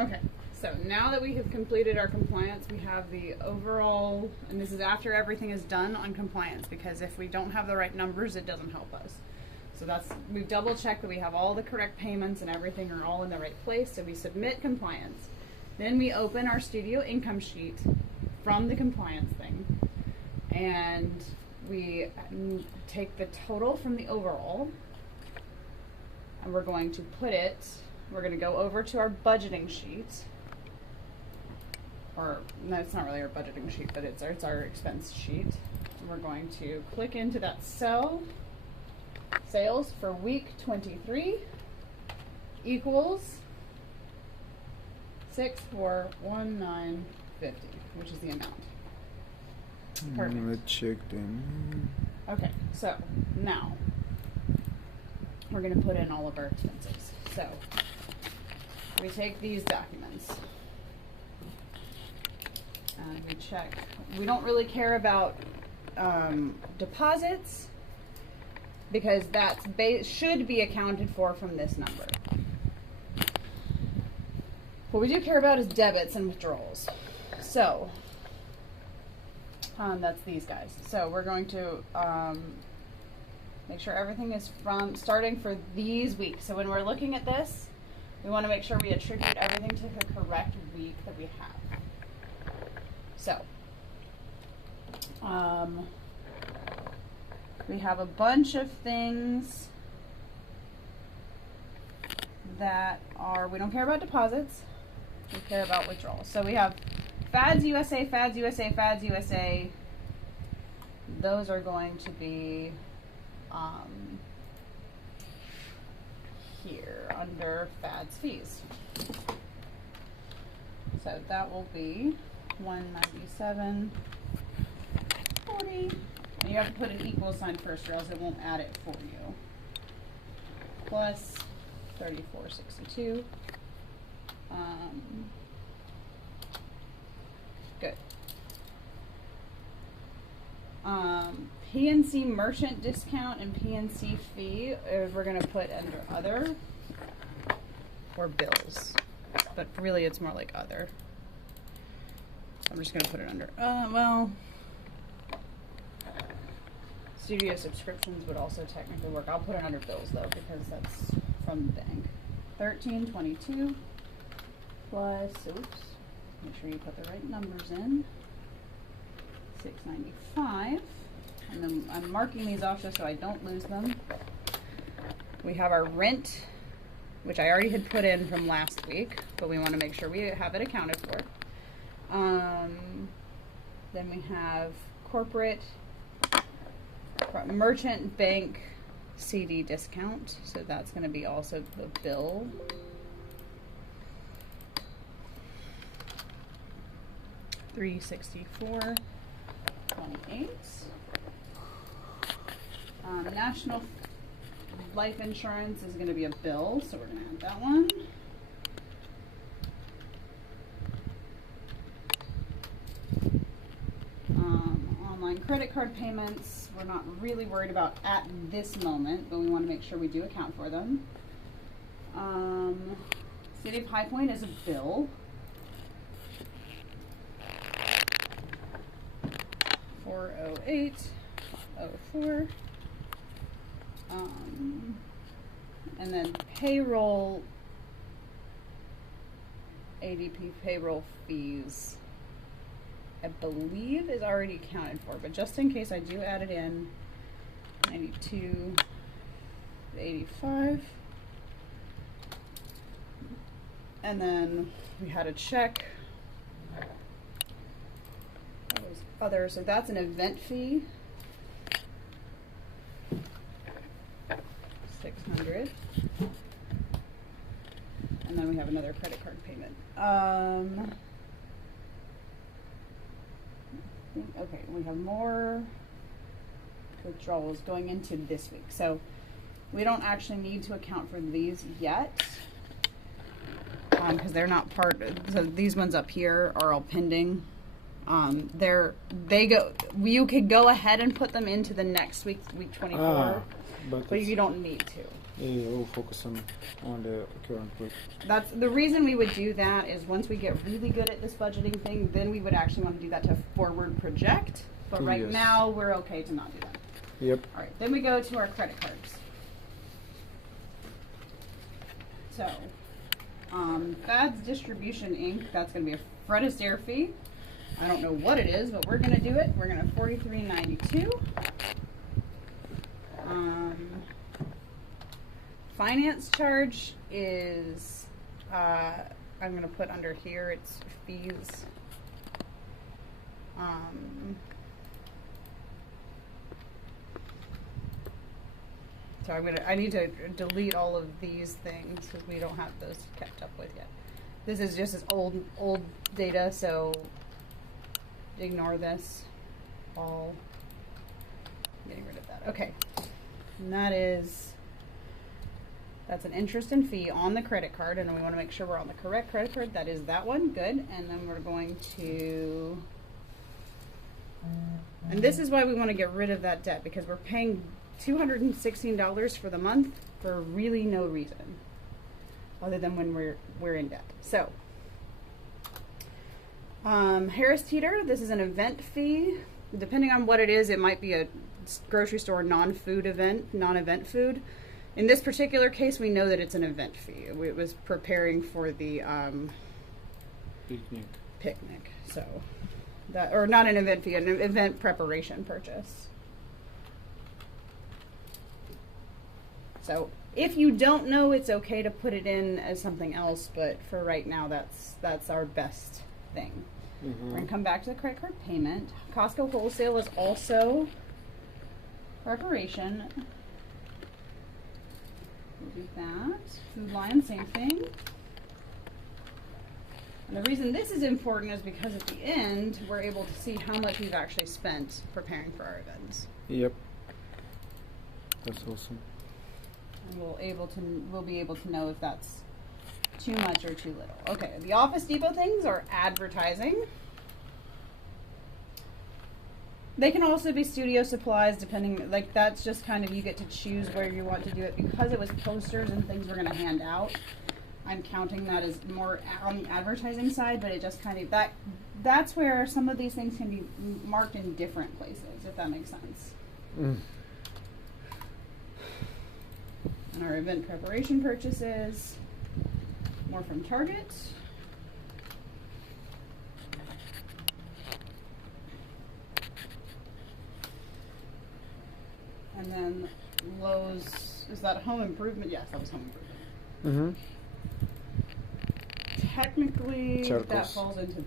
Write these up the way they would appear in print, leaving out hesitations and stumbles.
Okay, so now that we have completed our compliance, we have the overall, and this is after everything is done on compliance, because if we don't have the right numbers, it doesn't help us. So we've double checked that we have all the correct payments and everything are all in the right place, so we submit compliance. Then we open our studio income sheet from the compliance thing, and we take the total from the overall, and we're going to we're going to go over to our budgeting sheet. Or, no, it's not really our budgeting sheet, but it's our expense sheet. And we're going to click into that cell, sales for week 23 equals 641,950, which is the amount. Perfect. Let's check them. Okay, so now we're going to put in all of our expenses. So we take these documents and we check. We don't really care about deposits because that's should be accounted for from this number. What we do care about is debits and withdrawals. So that's these guys. So we're going to make sure everything is starting for these weeks. So when we're looking at this, we want to make sure we attribute everything to the correct week that we have. So we have a bunch of things that we don't care about deposits, we care about withdrawals. So we have Fads USA, Fads USA, Fads USA. Those are going to be here under Fads fees. So that will be $197.40. And you have to put an equal sign first, or else it won't add it for you. Plus $34.62. Good. PNC merchant discount and PNC fee we're going to put under other or bills, but really it's more like other. I'm just going to put it under studio subscriptions would also technically work. I'll put it under bills though because that's from the bank. $13.22 plus, oops, make sure you put the right numbers in. $6.95, and then I'm marking these off just so I don't lose them. We have our rent, which I already had put in from last week, but we want to make sure we have it accounted for. Then we have corporate merchant bank CD discount, so that's going to be also the bill. $364.28. National life insurance is going to be a bill, so we're going to add that one. Online credit card payments, we're not really worried about at this moment, but we want to make sure we do account for them. City of High Point is a bill. $408.04. And then payroll, ADP payroll fees, I believe is already accounted for, but just in case I do add it in, 92.85. And then we had a check. That was other, so that's an event fee. $600. And then we have another credit card payment. Okay, we have more withdrawals going into this week. So we don't actually need to account for these yet because they're not part. So these ones up here are all pending. You could go ahead and put them into the next week, week 24. but you don't need to. Yeah, we'll focus on the current week. That's the reason we would do that is once we get really good at this budgeting thing, then we would actually want to do that to forward project. But right Yes. now, we're okay to not do that. Yep. All right, then we go to our credit cards. So, Fad's Distribution Inc., that's going to be a Fred Astaire fee. I don't know what it is, but we're going to do it. We're going to $43.92. Finance charge is, I'm going to put under here, it's fees. So I need to delete all of these things because we don't have those kept up with yet. This is just as old data, so ignore this. All getting rid of that. Okay, and that's an interest and fee on the credit card, and we want to make sure we're on the correct credit card. That is that one. Good. And then we're going to, and this is why we want to get rid of that debt, because we're paying $216 for the month for really no reason other than when we're in debt. So Harris Teeter, this is an event fee. Depending on what it is, it might be a grocery store non-food event, non-event food. In this particular case, we know that it's an event fee. It was preparing for the picnic. So that, or not an event fee, an event preparation purchase. So if you don't know, it's okay to put it in as something else, but for right now, that's our best thing. Mm-hmm. We're going to come back to the credit card payment. Costco wholesale is also preparation. We'll do that. Food Lion, same thing. And the reason this is important is because at the end, we're able to see how much we've actually spent preparing for our events. Yep. That's awesome. And we'll be able to know if that's too much or too little. Okay, the Office Depot things are advertising. They can also be studio supplies, depending, like that's just kind of, you get to choose where you want to do it. Because it was posters and things we're going to hand out, I'm counting that as more on the advertising side, but it just kind of, that's where some of these things can be marked in different places, if that makes sense. Mm. And our event preparation purchases, more from Target. And then Lowe's, is that a home improvement? Yes, that was home improvement. Mm-hmm. Technically, Charcoals. that falls into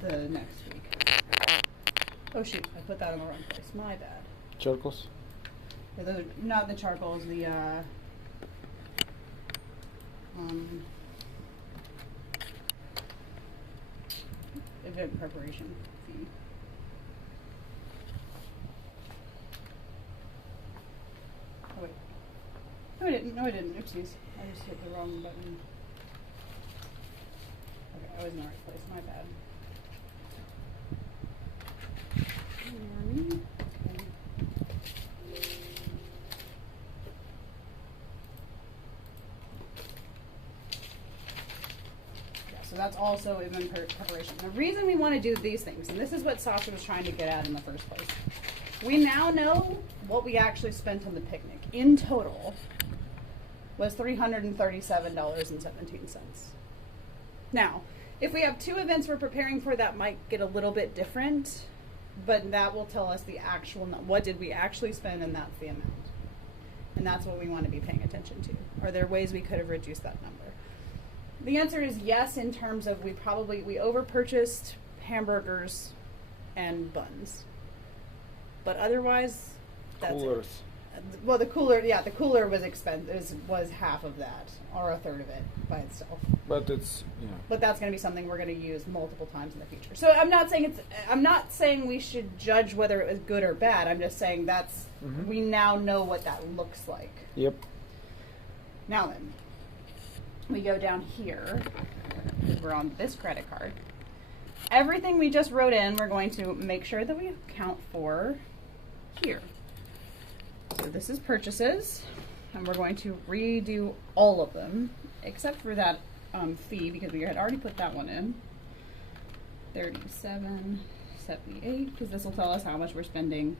the next week. Oh shoot, I put that in the wrong place. My bad. Charcoals? Yeah, those are not the charcoals, the event preparation fee. Oh wait. No, I didn't. No, I didn't. Oopsies. I just hit the wrong button. Okay, I was in the right place. My bad. So that's also event preparation. The reason we want to do these things, and this is what Sasha was trying to get at in the first place, we now know what we actually spent on the picnic. In total was $337.17. Now, if we have two events we're preparing for, that might get a little bit different, but that will tell us the actual, what did we actually spend, and that's the amount. And that's what we want to be paying attention to. Are there ways we could have reduced that number? The answer is yes, in terms of we over-purchased hamburgers and buns. But otherwise, that's Coolers. it. Well, the cooler was was half of that, or a third of it by itself. But it's, yeah. But that's going to be something we're going to use multiple times in the future. So I'm not saying we should judge whether it was good or bad. I'm just saying we now know what that looks like. Yep. Now then, we go down here, because we're on this credit card. Everything we just wrote in, we're going to make sure that we account for here. So this is purchases, and we're going to redo all of them, except for that fee, because we had already put that one in. 37.78, because this will tell us how much we're spending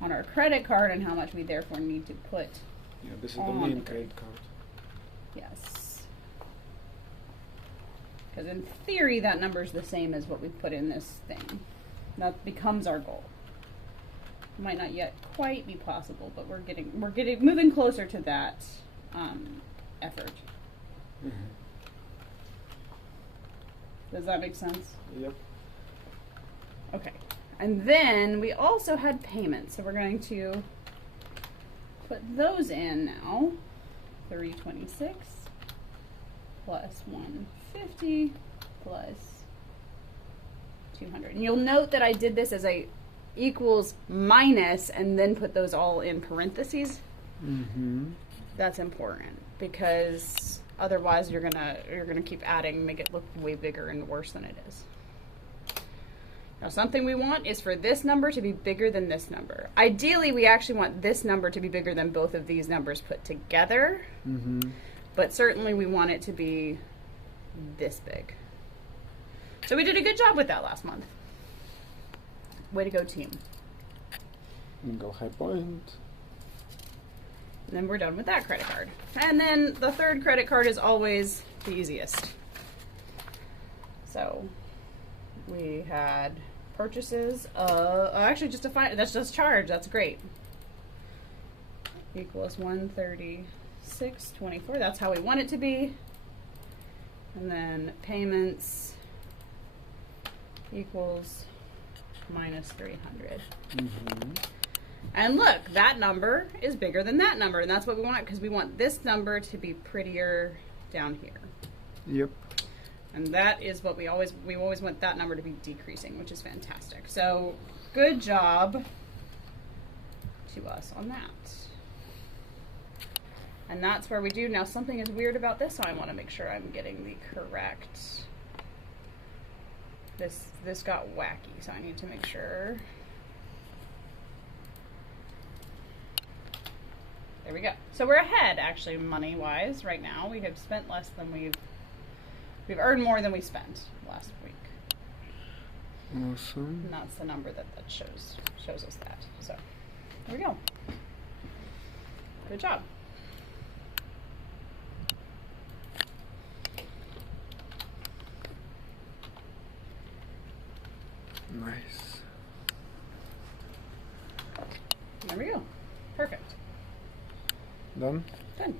on our credit card and how much we therefore need to put. Yeah, this is the On main the credit card. Yes. Because in theory, that number is the same as what we put in this thing. That becomes our goal. Might not yet quite be possible, but we're moving closer to that effort. Mm-hmm. Does that make sense? Yep. Okay. And then we also had payments, so we're going to put those in now. 326 plus 150 plus 200. And you'll note that I did this as a equals minus and then put those all in parentheses. Mm-hmm. That's important because otherwise you're gonna keep adding, make it look way bigger and worse than it is. Now something we want is for this number to be bigger than this number. Ideally, we actually want this number to be bigger than both of these numbers put together. Mm-hmm. But certainly we want it to be this big. So we did a good job with that last month. Way to go, team. Go High Point. And then we're done with that credit card. And then the third credit card is always the easiest. So we had purchases, actually just that's just charge, that's great. Equals 136.24, that's how we want it to be. And then payments equals minus 300. Mm-hmm. And look, that number is bigger than that number, and that's what we want because we want this number to be prettier down here. Yep. And that is what we always want that number to be decreasing, which is fantastic. So good job to us on that. And that's where we do. Now something is weird about this, so I want to make sure I'm getting the correct. This got wacky, so I need to make sure. There we go. So we're ahead, actually, money-wise, right now. We have spent less than we've earned more than we spent last week. Awesome. And that's the number that shows us that. So there we go. Good job. Nice. There we go. Perfect. Done? Good.